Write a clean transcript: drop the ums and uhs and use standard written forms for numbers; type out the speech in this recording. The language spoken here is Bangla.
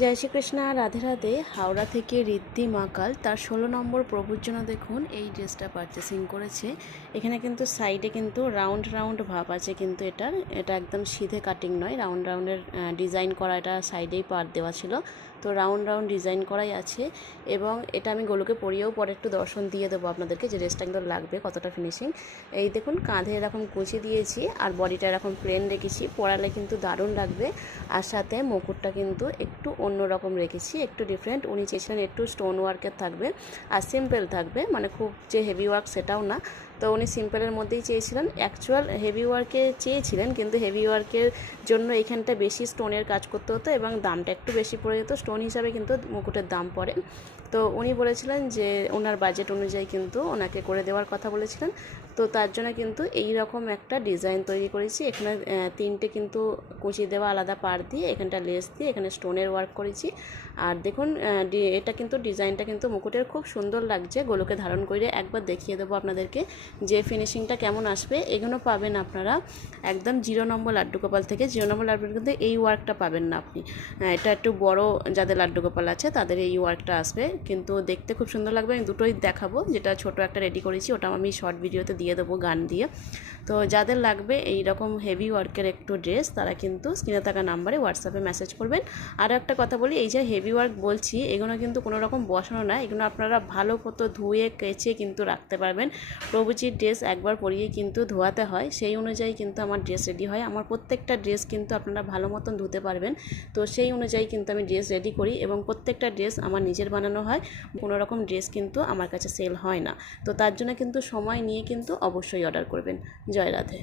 জয় শ্রীকৃষ্ণ, রাধে রাধে। হাওড়া থেকে ঋদ্ধি মাকাল তার 16 নম্বর প্রভুর জন্য দেখুন এই ড্রেসটা পারচেসিং করেছে। এখানে কিন্তু সাইডে কিন্তু রাউন্ড রাউন্ড ভাব আছে, কিন্তু এটা একদম সিধে কাটিং নয়, রাউন্ড রাউন্ডের ডিজাইন করা। এটা সাইডেই পার দেওয়া ছিল, তো রাউন্ড রাউন্ড ডিজাইন করাই আছে। এবং এটা আমি গোলুকে পরিয়েও পরে একটু দর্শন দিয়ে দেবো আপনাদেরকে যে ড্রেসটা কিন্তু লাগবে কতটা ফিনিশিং। এই দেখুন কাঁধে এরকম কুচি দিয়েছি আর বডিটা এরকম প্লেন রেখেছি, পরালে কিন্তু দারুণ লাগবে। আর সাথে মুকুটটা কিন্তু একটু অন্যরকম রেখেছি, একটু ডিফারেন্ট। উনি চেয়েছিলেন একটু স্টোন ওয়ার্কের থাকবে আর সিম্পল থাকবে, মানে খুব যে হেভি ওয়ার্ক সেটাও না। তো উনি সিম্পলের মধ্যেই চেয়েছিলেন। অ্যাকচুয়াল হেভি ওয়ার্কে চেয়েছিলেন, কিন্তু হেভি ওয়ার্কের জন্য এখানটা বেশি স্টোনের কাজ করতে হতো এবং দামটা একটু বেশি পড়ে যেত। স্টোন হিসাবে কিন্তু মুকুটের দাম পড়ে। তো উনি বলেছিলেন যে ওনার বাজেট অনুযায়ী কিন্তু ওনাকে করে দেওয়ার কথা বলেছিলেন। তো তার জন্য কিন্তু এই রকম একটা ডিজাইন তৈরি করেছি। এখানে 3টে কিন্তু কুচি দেওয়া আলাদা পার দিয়ে, এখানটা লেস দিয়ে, এখানে স্টোনের ওয়ার্ক করেছি। আর দেখুন এটা কিন্তু ডিজাইনটা কিন্তু মুকুটের খুব সুন্দর লাগছে। গোলুকে ধারণ করে একবার দেখিয়ে দেবো আপনাদেরকে যে ফিনিশিংটা কেমন আসবে। এগুলো পাবেন আপনারা একদম 0 নম্বর লাড্ডু গোপাল থেকে। 0 নম্বর লাড্ডু কিন্তু এই ওয়ার্কটা পাবেন না আপনি। এটা একটু বড় যাদের লাড্ডু গোপাল আছে তাদের এই ওয়ার্কটা আসবে, কিন্তু দেখতে খুব সুন্দর লাগবে। আমি দুটোই দেখাবো, যেটা ছোট একটা রেডি করেছি ওটা আমি শর্ট ভিডিওতে দিয়ে দেবো গান দিয়ে। তো যাদের লাগবে এই রকম হেভি ওয়ার্কের একটু ড্রেস, তারা কিন্তু স্ক্রিনে থাকা নাম্বারে হোয়াটসঅ্যাপে মেসেজ করবেন। আরও একটা কথা বলি, এই যে হেভি ওয়ার্ক বলছি এগুলো কিন্তু কোনো রকম বসানো না, এগুলো আপনারা ভালো মতো ধুয়ে কেচে কিন্তু রাখতে পারবেন। প্রভুজির ড্রেস একবার পরিয়ে কিন্তু ধোয়াতে হয়, সেই অনুযায়ী কিন্তু আমার ড্রেস রেডি হয়। আমার প্রত্যেকটা ড্রেস কিন্তু আপনারা ভালো মতন ধুতে পারবেন, তো সেই অনুযায়ী কিন্তু আমি ড্রেস রেডি করি এবং প্রত্যেকটা ড্রেস আমার নিজের বানানো হয়। কোনো রকম ড্রেস কিন্তু আমার কাছে সেল হয় না। তো তার জন্য কিন্তু সময় নিয়ে কিন্তু অবশ্যই অর্ডার করবেন। জয় রাধে।